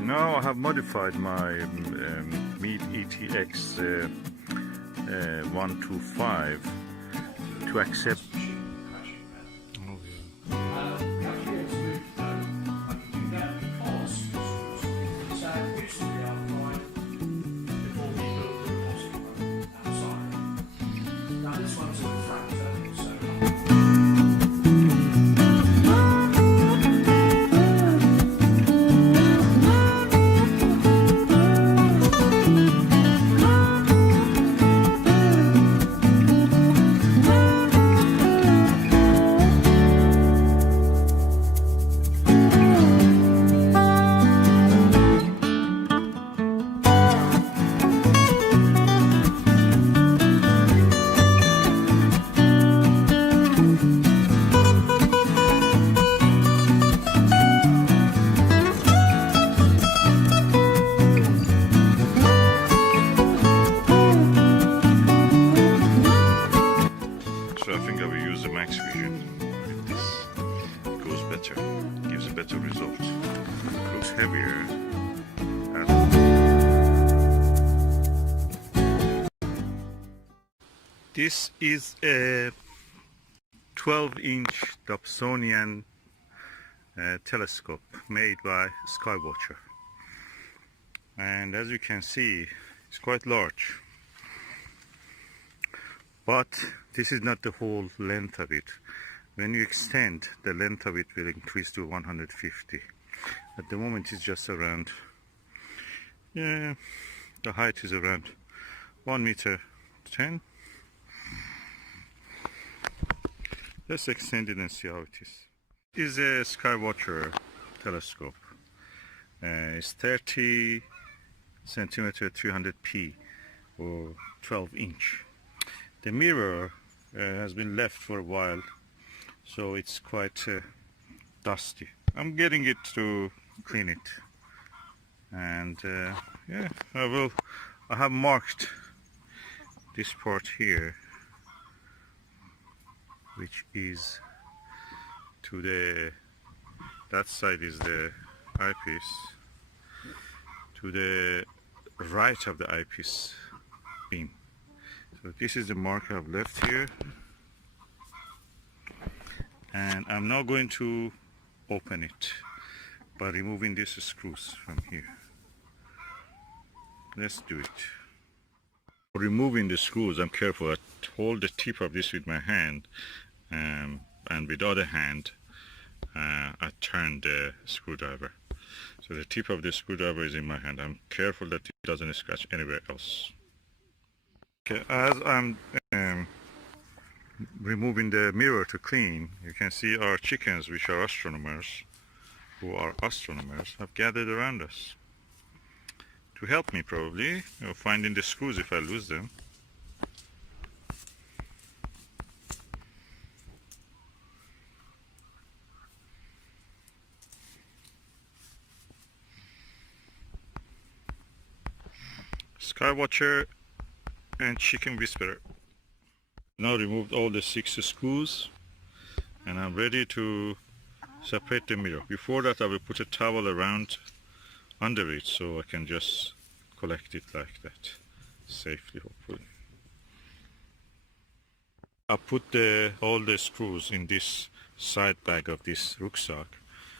Now I have modified my Meet ETX 125 to accept. So I think I will use the Max Vision with this. It goes better, gives a better result. Looks heavier. This is a 12-inch Dobsonian telescope made by SkyWatcher. And as you can see, it's quite large. But this is not the whole length of it. When you extend, the length of it will increase to 150. At the moment it's just around, the height is around 1 meter 10. Let's extend it and see how it is. This is a SkyWatcher telescope. It's 30 centimeter 300p or 12 inch. The mirror has been left for a while, so it's quite dusty. I'm getting it to clean it, and yeah, I have marked this part here, which is to that side is the eyepiece, to the right of the eyepiece beam. So this is the mark I've left here, and I'm now going to open it by removing these screws from here. Let's do it. For removing the screws, I'm careful. I hold the tip of this with my hand, and with the other hand I turn the screwdriver. So the tip of the screwdriver is in my hand. I'm careful that it doesn't scratch anywhere else. Okay, as I'm removing the mirror to clean, you can see our chickens, which are astronomers, have gathered around us to help me, probably, finding the screws if I lose them. SkyWatcher and Chicken Whisperer. Now removed all the 6 screws, and I'm ready to separate the mirror. Before that, I will put a towel around under it so I can just collect it like that safely, hopefully. I put all the screws in this side bag of this rucksack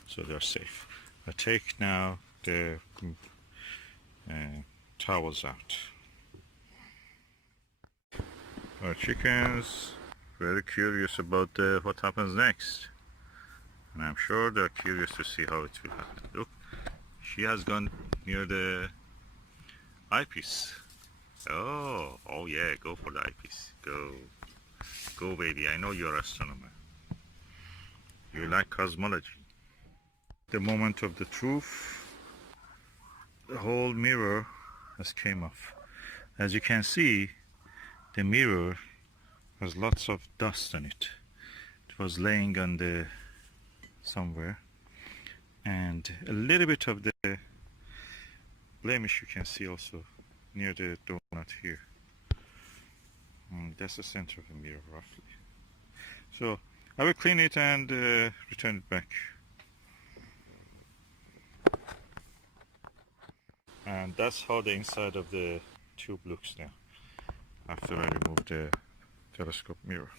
so they're safe. I take now the towels out. Our chickens very curious about what happens next, and I'm sure they're curious to see how it will happen. Look, she has gone near the eyepiece. Oh yeah, go for the eyepiece. Go baby, I know you're an astronomer. You like cosmology. The moment of the truth, the whole mirror has came off. As you can see, the mirror has lots of dust on it. It was laying on the somewhere, and a little bit of the blemish you can see also near the donut here. That's the center of the mirror roughly. So I will clean it and return it back. And that's how the inside of the tube looks now after I remove the telescope mirror.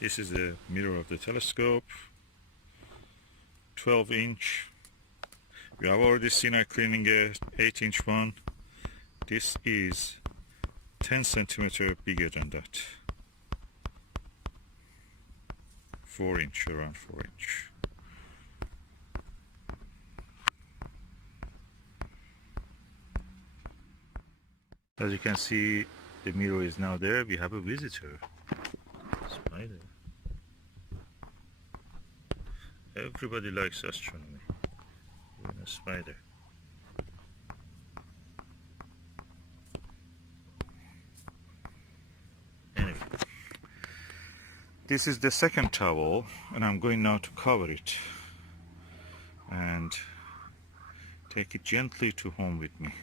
This is the mirror of the telescope, 12-inch. We have already seen I cleaning a 8-inch one. This is 10 centimeter bigger than that. 4-inch, around 4-inch. As you can see, the mirror is now there. We have a visitor. Spider. Everybody likes astronomy. Even a spider. Anyway, this is the second towel, and I'm going now to cover it and take it gently to home with me.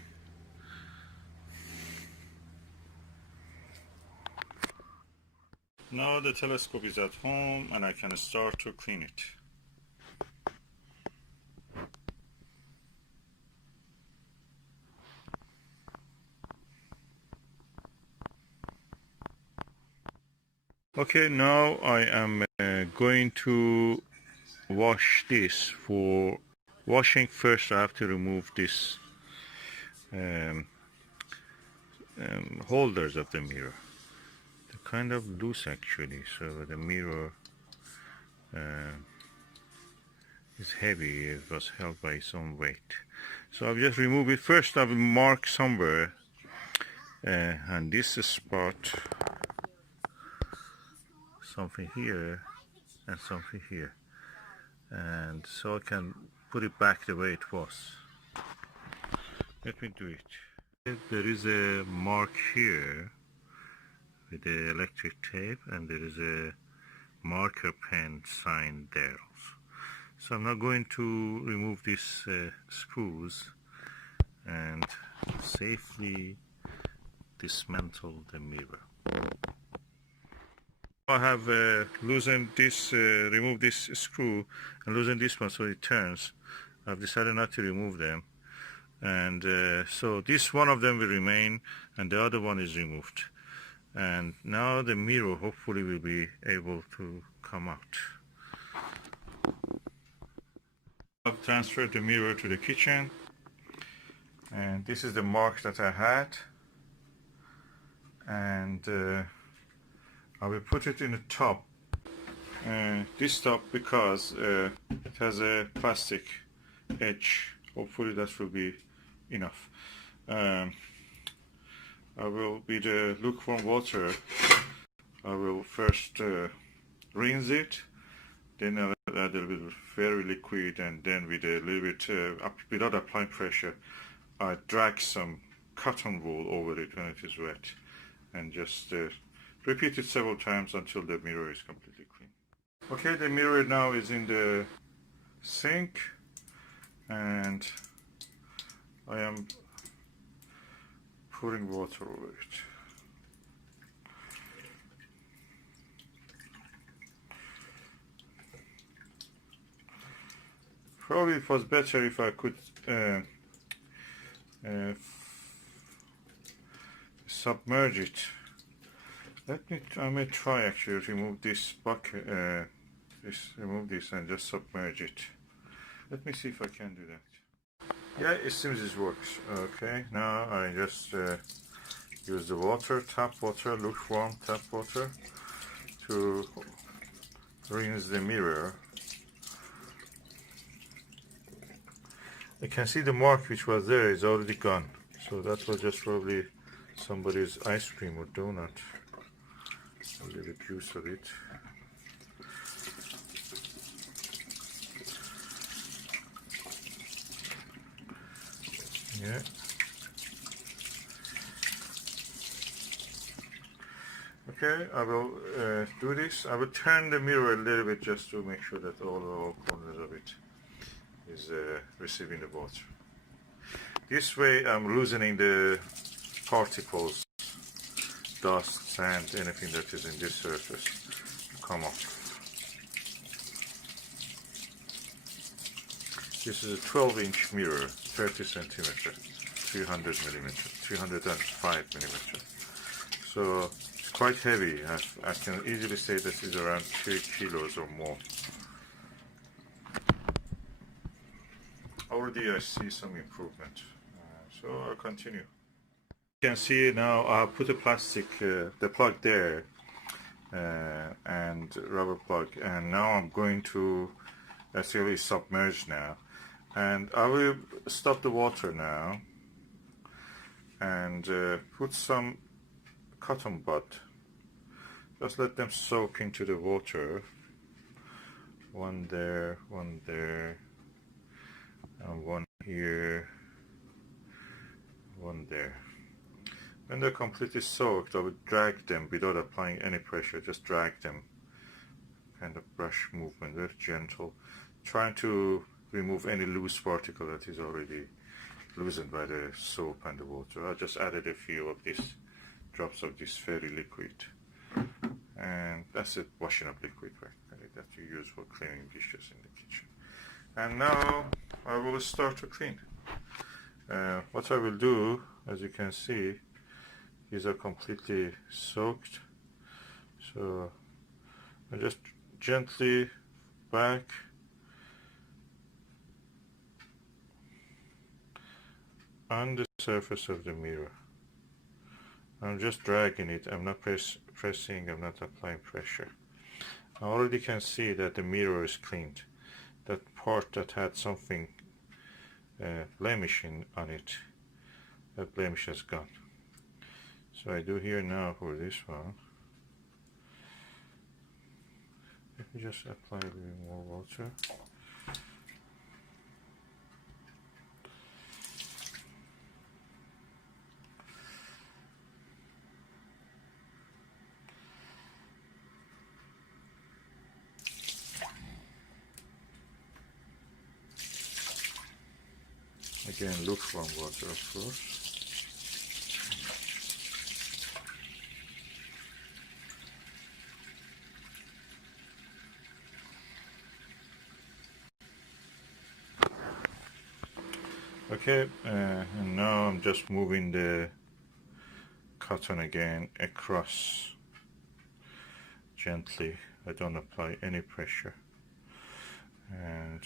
Now the telescope is at home and I can start to clean it. Okay, now I am going to wash this. For washing, first I have to remove this holders of the mirror. They're kind of loose actually, so the mirror is heavy. It was held by its own weight. So I'll just remove it. First I will mark somewhere and this spot, something here and something here, and so I can put it back the way it was. Let me do it. There is a mark here with the electric tape, and there is a marker pen sign there also. So I'm now going to remove these screws and safely dismantle the mirror. I have loosened this, removed this screw and loosened this one so it turns. I've decided not to remove them, and so this one of them will remain and the other one is removed. And now the mirror hopefully will be able to come out. I've transferred the mirror to the kitchen, and this is the mark that I had, and I will put it in a tub. This tub, because it has a plastic edge. Hopefully that will be enough. I will, with the lukewarm water, I will first rinse it, then I'll add a little very liquid, and then with a little bit, without applying pressure, I drag some cotton wool over it when it is wet, and just repeat it several times until the mirror is completely clean. Okay, the mirror now is in the sink, and I am pouring water over it. Probably it was better if I could submerge it. I may try actually remove this bucket, remove this and just submerge it. Let me see if I can do that. Yeah, it seems it works. Okay, now I just use the water, tap water, lukewarm tap water, to rinse the mirror. I can see the mark which was there is already gone. So that was just probably somebody's ice cream or donut. A little juice of it. Yeah. Okay, I will do this. I will turn the mirror a little bit just to make sure that all corners of it is receiving the water. This way I'm loosening the particles, dust, sand, anything that is in this surface to come off. This is a 12-inch mirror, 30 centimeter, 300 millimeter, 305 millimeter. So it's quite heavy. I can easily say this is around 3 kilos or more. Already I see some improvement. So I'll continue. You can see now I put a plastic, the plug there, and rubber plug, and now I'm going to actually submerge now. And I will stop the water now and put some cotton bud. Just let them soak into the water. One there, and one here, one there. When they're completely soaked, I would drag them without applying any pressure. Just drag them, kind of brush movement, very gentle, trying to remove any loose particle that is already loosened by the soap and the water. I just added a few of these drops of this fairy liquid, and that's it, washing up liquid that you use for cleaning dishes in the kitchen. And now I will start to clean. What I will do, as you can see, these are completely soaked, so I just gently back on the surface of the mirror. I'm just dragging it. I'm not pressing, I'm not applying pressure. I already can see that the mirror is cleaned. That part that had something blemishing on it, that blemish has gone. So I do here now for this one. Let me just apply a little more water. Again, lukewarm water, of course. Okay, and now I'm just moving the cotton again across gently. I don't apply any pressure, and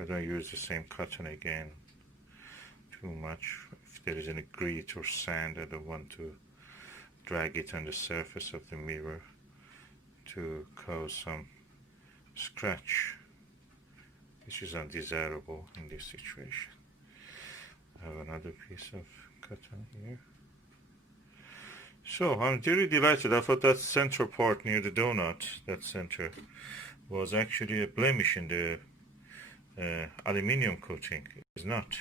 I don't use the same cotton again too much. If there is any grit or sand, I don't want to drag it on the surface of the mirror to cause some scratch, which is undesirable in this situation. I have another piece of cotton here. So I'm really delighted. I thought that center part near the donut, that center, was actually a blemish in the aluminium coating. It's not.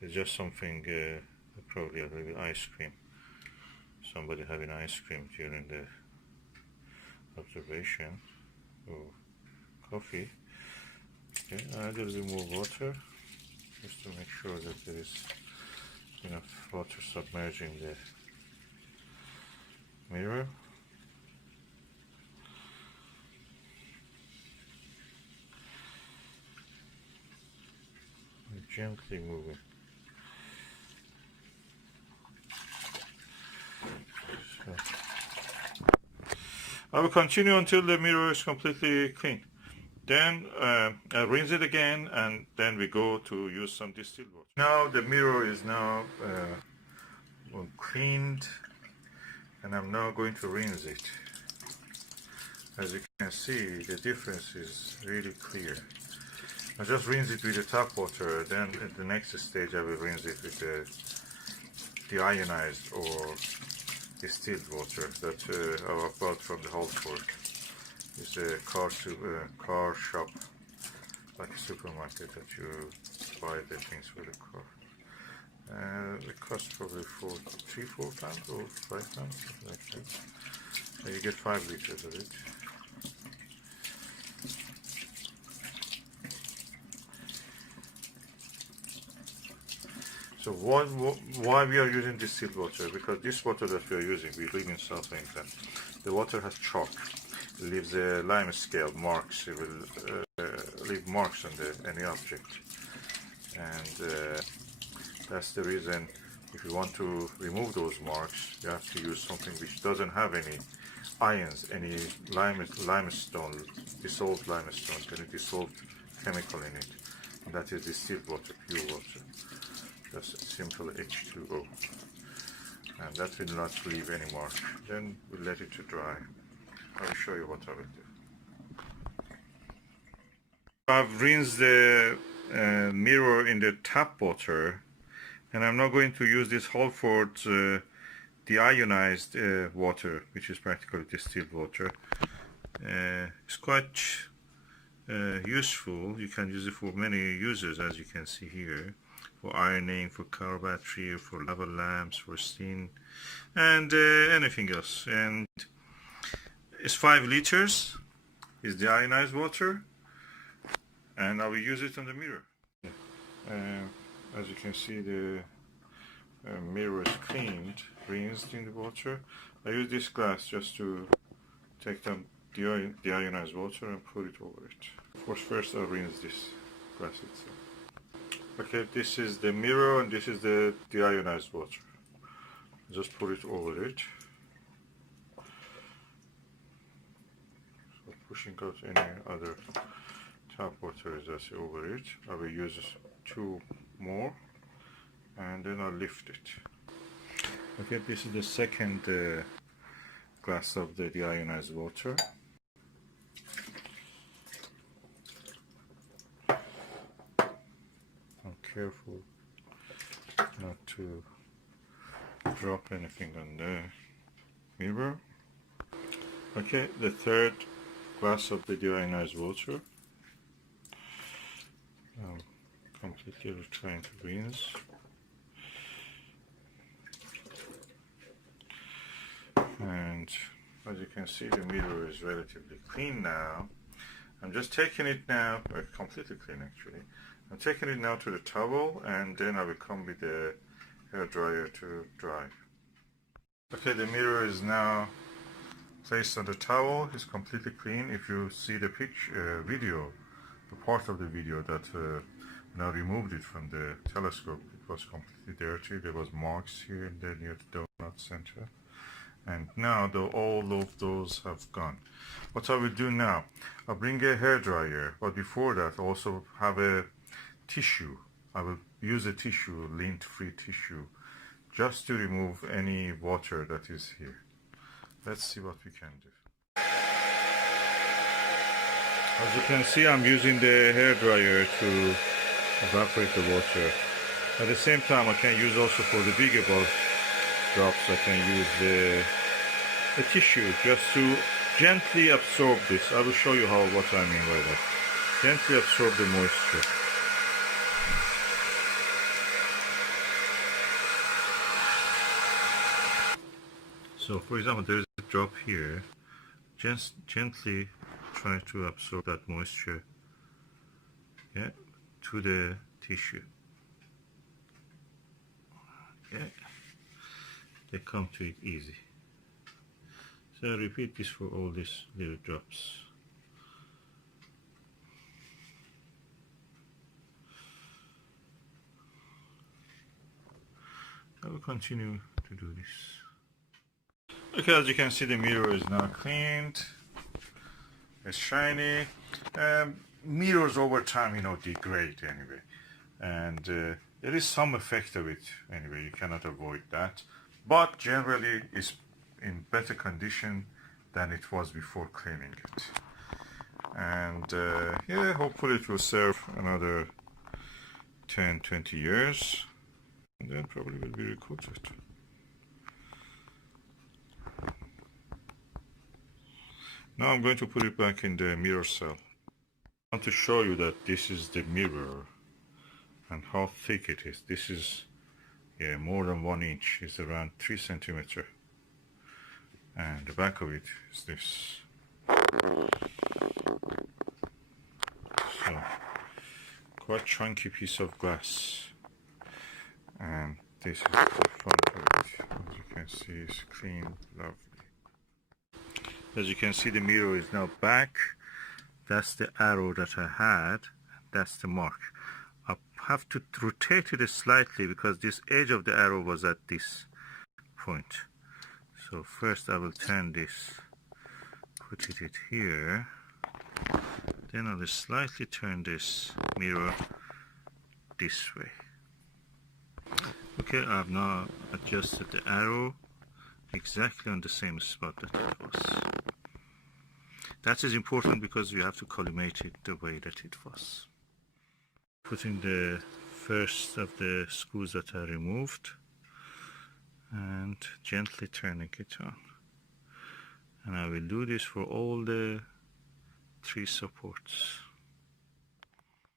It's just something, probably a little ice cream. Somebody having ice cream during the observation, or coffee. Okay, add a little more water, just to make sure that there is enough water submerging the mirror. And gently moving. So I will continue until the mirror is completely clean. Then I rinse it again, and then we go to use some distilled water. Now the mirror is now cleaned, and I'm now going to rinse it. As you can see, the difference is really clear. I just rinse it with the tap water, then at the next stage I will rinse it with the deionized or distilled water that I bought from the Whole Foods. It's a car shop, like a supermarket that you buy the things for the car. It costs probably 3-4 pounds or 5 pounds, something like that. So you get 5 liters of it. So why we are using distilled water? Because this water that we are using, we live in South England. The water has chalk. It leaves a lime scale marks. It will leave marks on any object, and that's the reason. If you want to remove those marks, you have to use something which doesn't have any ions, any limestone, dissolved limestone, any dissolved chemical in it. And that is distilled water, pure water. Just a simple H2O. And that will not leave any mark. Then we'll let it to dry. I will show you what I will do. I've rinsed the mirror in the tap water, and I'm now going to use this Halford deionized water, which is practically distilled water. It's quite useful. You can use it for many uses, as you can see here, for ironing, for car battery, for lava lamps, for steam, and anything else. And it's 5 liters. Is the ionized water, and I will use it on the mirror. As you can see, the mirror is cleaned, rinsed in the water. I use this glass just to take the ionized water and put it over it. Of course, first I'll rinse this glass itself. Okay, this is the mirror and this is the deionized water. Just put it over it. So pushing out any other tap water is just over it. I will use 2 more and then I'll lift it. Okay, this is the second glass of the deionized water. I'm careful not to drop anything on the mirror. Okay, the third glass of the deionized water. Completely trying to rinse. And as you can see, the mirror is relatively clean now. I'm just taking it now, completely clean actually. I'm taking it now to the towel, and then I will come with the hair dryer to dry. Okay, the mirror is now placed on the towel. It's completely clean. If you see the picture, the part of the video that now removed it from the telescope, it was completely dirty. There was marks here and there near the donut center. And now all of those have gone. What I will do now, I'll bring a hair dryer, but before that I also have a tissue. I will use a tissue, lint-free tissue, just to remove any water that is here. Let's see what we can do. As you can see, I'm using the hair dryer to evaporate the water. At the same time, I can use also for the bigger drops, I can use a tissue just to gently absorb this. I will show you what I mean by that. Gently absorb the moisture. So for example, there is a drop here. Just gently try to absorb that moisture, yeah, to the tissue. Yeah, they come to it easy. So I repeat this for all these little drops. I will continue to do this. Okay, as you can see, the mirror is now cleaned. It's shiny. Mirrors over time, degrade anyway, and there is some effect of it anyway. You cannot avoid that, but generally it's in better condition than it was before cleaning it. And yeah, hopefully it will serve another 10-20 years, and then probably will be recoated. Now I'm going to put it back in the mirror cell. I want to show you that this is the mirror and how thick it is. This is more than 1 inch. It's around 3 centimeters. And the back of it is this. So, quite chunky piece of glass. And this is the front of it. As you can see, it's clean, lovely. As you can see, the mirror is now back. That's the arrow that I had. That's the mark. I have to rotate it slightly because this edge of the arrow was at this point. So first I will turn this, put it here. Then I will slightly turn this mirror this way. Okay, I've now adjusted the arrow exactly on the same spot that it was. That is important because you have to collimate it the way that it was. Putting the first of the screws that I removed and gently turning it on. And I will do this for all the 3 supports.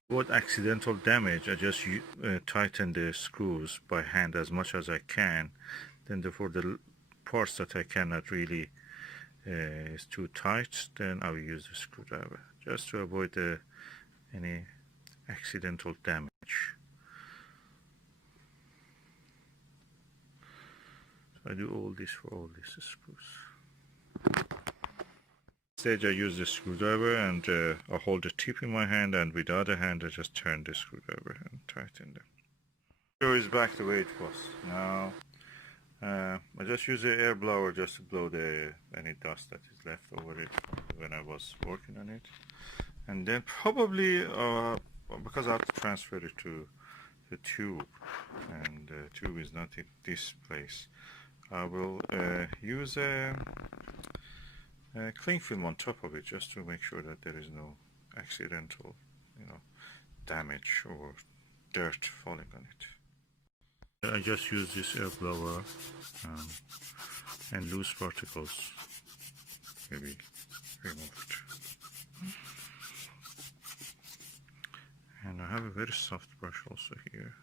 Avoid accidental damage, I just tighten the screws by hand as much as I can. Then for the parts that I cannot really is too tight, then I will use the screwdriver just to avoid any accidental damage. So I do all this for all these screws. Stage I use the screwdriver and I hold the tip in my hand, and with the other hand I just turn the screwdriver and tighten them. The mirror is back the way it was. Now I just use the air blower just to blow any dust that is left over it when I was working on it. And then probably, because I have to transfer it to the tube, and the tube is not in this place, I will use a cling film on top of it just to make sure that there is no accidental, damage or dirt falling on it. I just use this air blower and loose particles will be removed. And I have a very soft brush also here.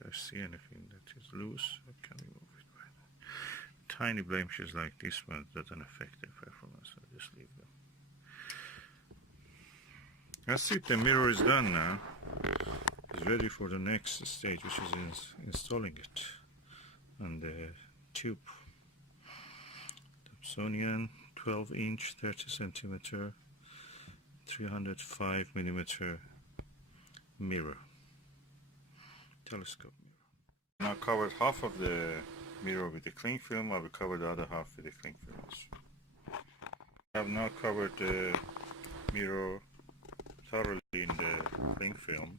If I see anything that is loose, I can remove it. Tiny blemishes like this one doesn't affect the performance, I just leave them. That's it, the mirror is done now. It's ready for the next stage, which is installing it on the tube. Dobsonian 12-inch, 30 centimeter, 305 millimeter mirror, telescope mirror. Now covered half of the mirror with the cling film. I will cover the other half with the cling film also. I have now covered the mirror thoroughly in the cling film,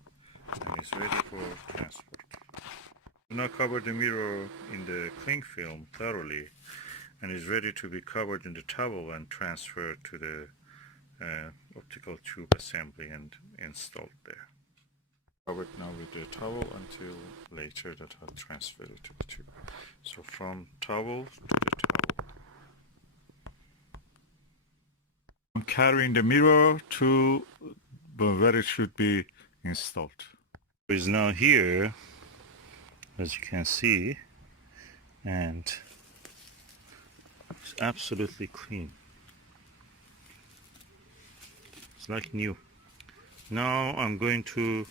and it's ready for transport. I now covered the mirror in the cling film thoroughly, and is ready to be covered in the towel and transferred to the optical tube assembly and installed there. Covered now with the towel until later that I'll transfer it to the tube. So from towel to the towel. I'm carrying the mirror to where it should be installed. It is now here, as you can see, and it's absolutely clean. It's like new. Now I'm going to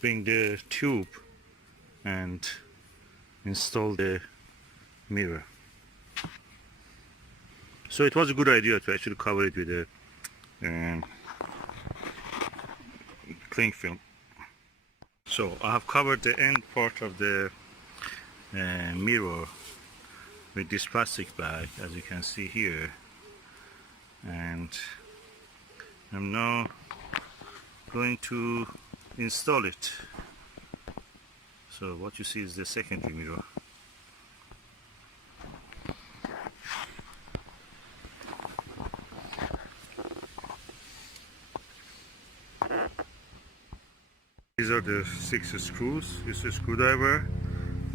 bring the tube and install the mirror. So it was a good idea to actually cover it with a cling film. So I have covered the end part of the mirror with this plastic bag, as you can see here, and I'm now going to install it. So what you see is the secondary mirror. These are the 6 screws. This is the screwdriver,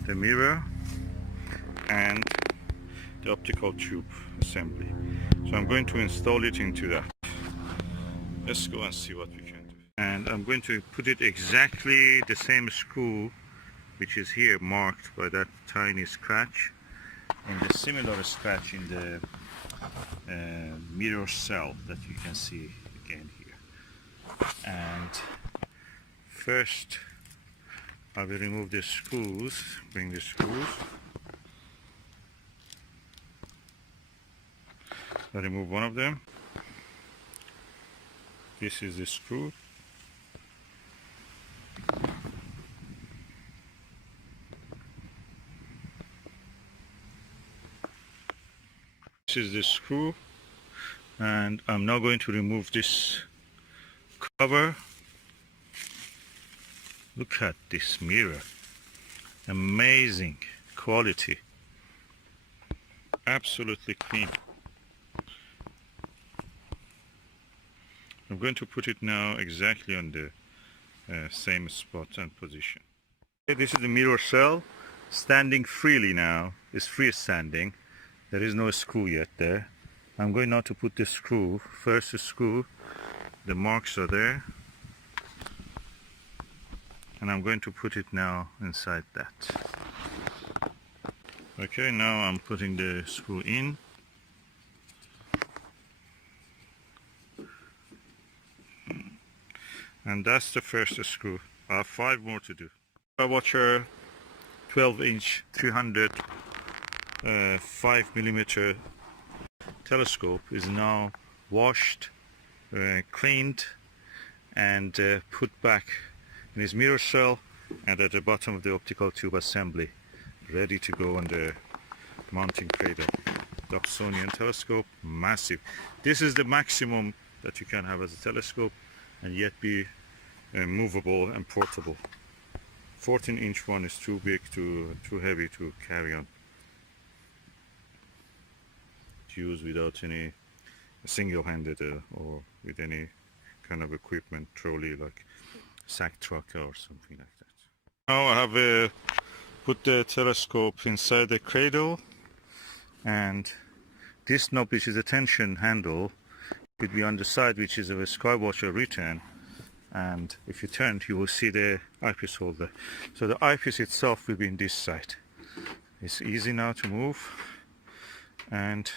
the mirror, and the optical tube assembly. So I'm going to install it into that. Let's go and see what we can do. And I'm going to put it exactly the same screw, which is here marked by that tiny scratch, and the similar scratch in the mirror cell that you can see again here. And first I will remove the screws, bring the screws. I remove one of them. This is the screw. This is the screw, and I'm now going to remove this cover. Look at this mirror. Amazing quality. Absolutely clean. I'm going to put it now exactly on the same spot and position. Okay, this is the mirror cell, standing freely now. It's freestanding. There is no screw yet there. I'm going now to put the screw. First screw, the marks are there. And I'm going to put it now inside that. Okay, now I'm putting the screw in. And that's the first screw. I have 5 more to do. SkyWatcher 12-inch 305mm telescope is now washed, cleaned, and put back in its mirror cell and at the bottom of the optical tube assembly, ready to go on the mounting cradle. Dobsonian telescope, massive. This is the maximum that you can have as a telescope and yet be movable and portable. 14-inch one is too big, too heavy to carry on. To use without any single-handed or with any kind of equipment, trolley like sack truck or something like that. Now I have put the telescope inside the cradle, and this knob, which is a tension handle, could be on the side, which is of a SkyWatcher return, and if you turn you will see the eyepiece holder. So the eyepiece itself will be in this side. It's easy now to move and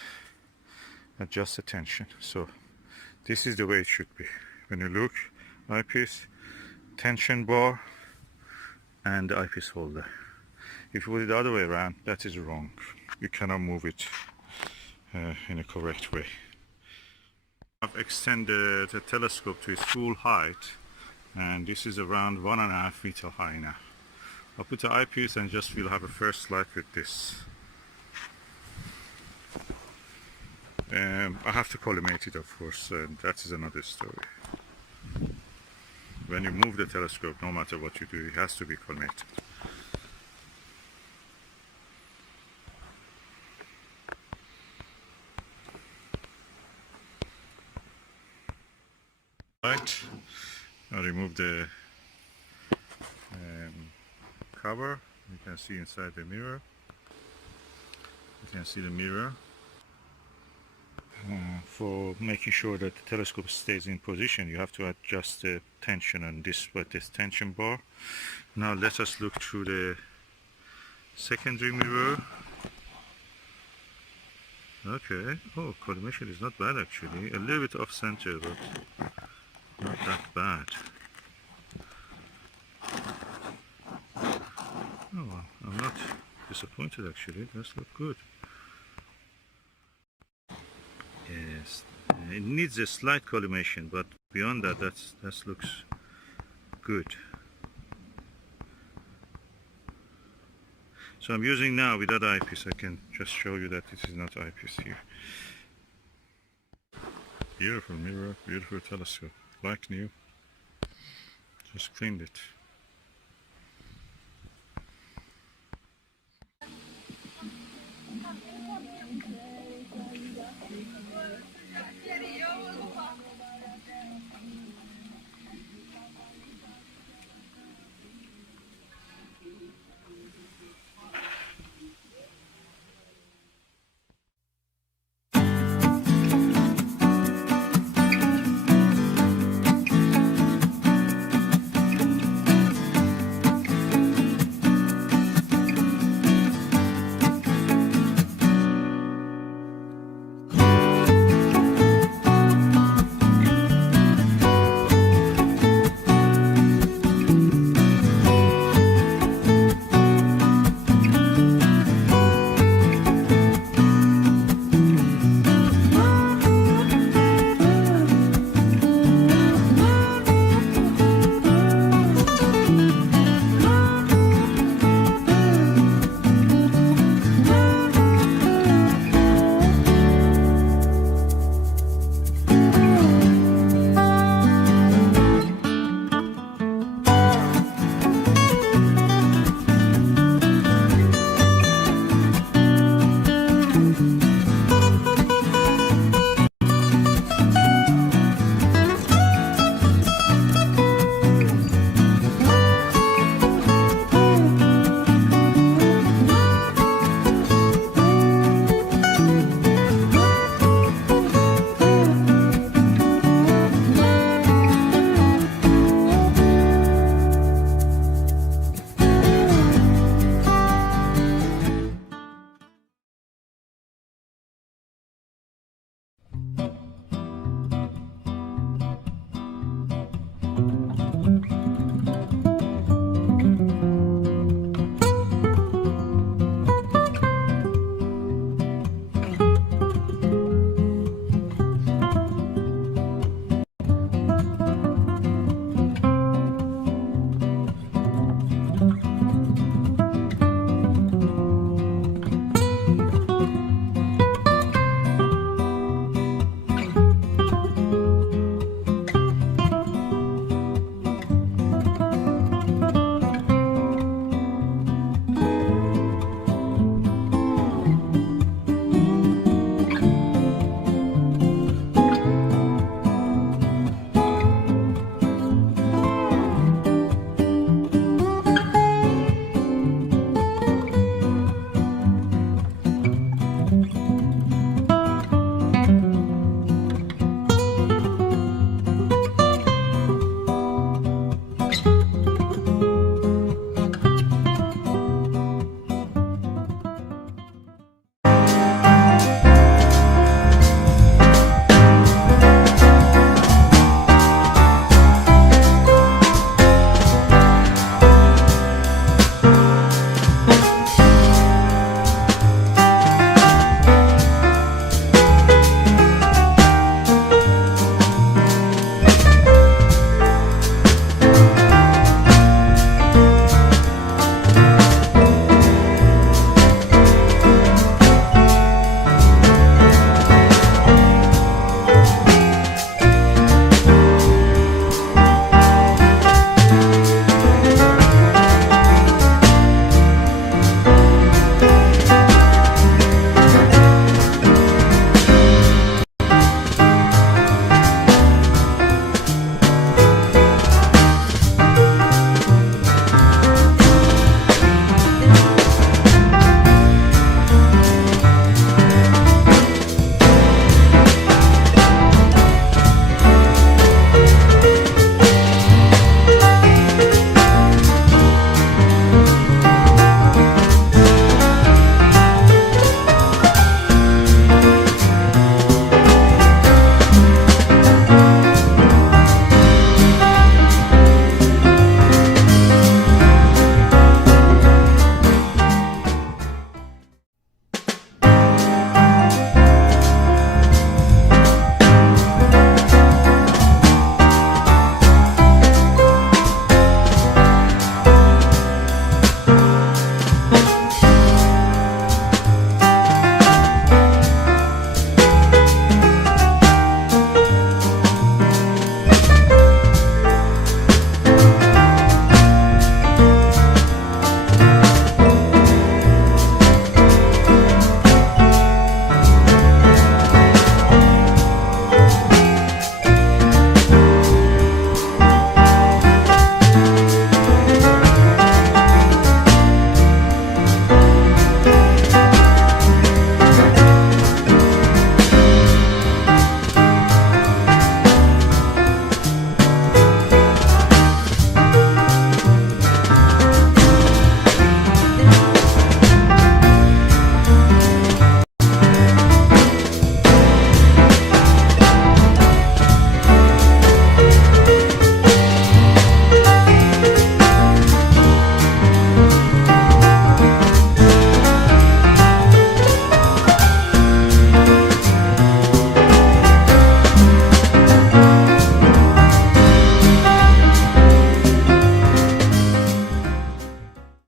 adjust the tension. So this is the way it should be. When you look, eyepiece, tension bar, and the eyepiece holder. If you put it the other way around, that is wrong. You cannot move it in a correct way. I've extended the telescope to its full height, and this is around 1.5 meters high now. I'll put the eyepiece and just we'll have a first light with this. I have to collimate it, of course, and that is another story. When you move the telescope, no matter what you do, it has to be collimated. Right, I'll remove the cover. You can see inside the mirror. You can see the mirror. For making sure that the telescope stays in position, you have to adjust the tension on this with this tension bar. Now let us look through the secondary mirror. Okay, oh, collimation is not bad actually. A little bit off center, but not that bad. Oh well, I'm not disappointed actually. That's look good. Yes, it needs a slight collimation, but beyond that, that looks good. So I'm using now without eyepiece. I can just show you that this is not eyepiece here. Beautiful mirror, beautiful telescope, like new. Just cleaned it.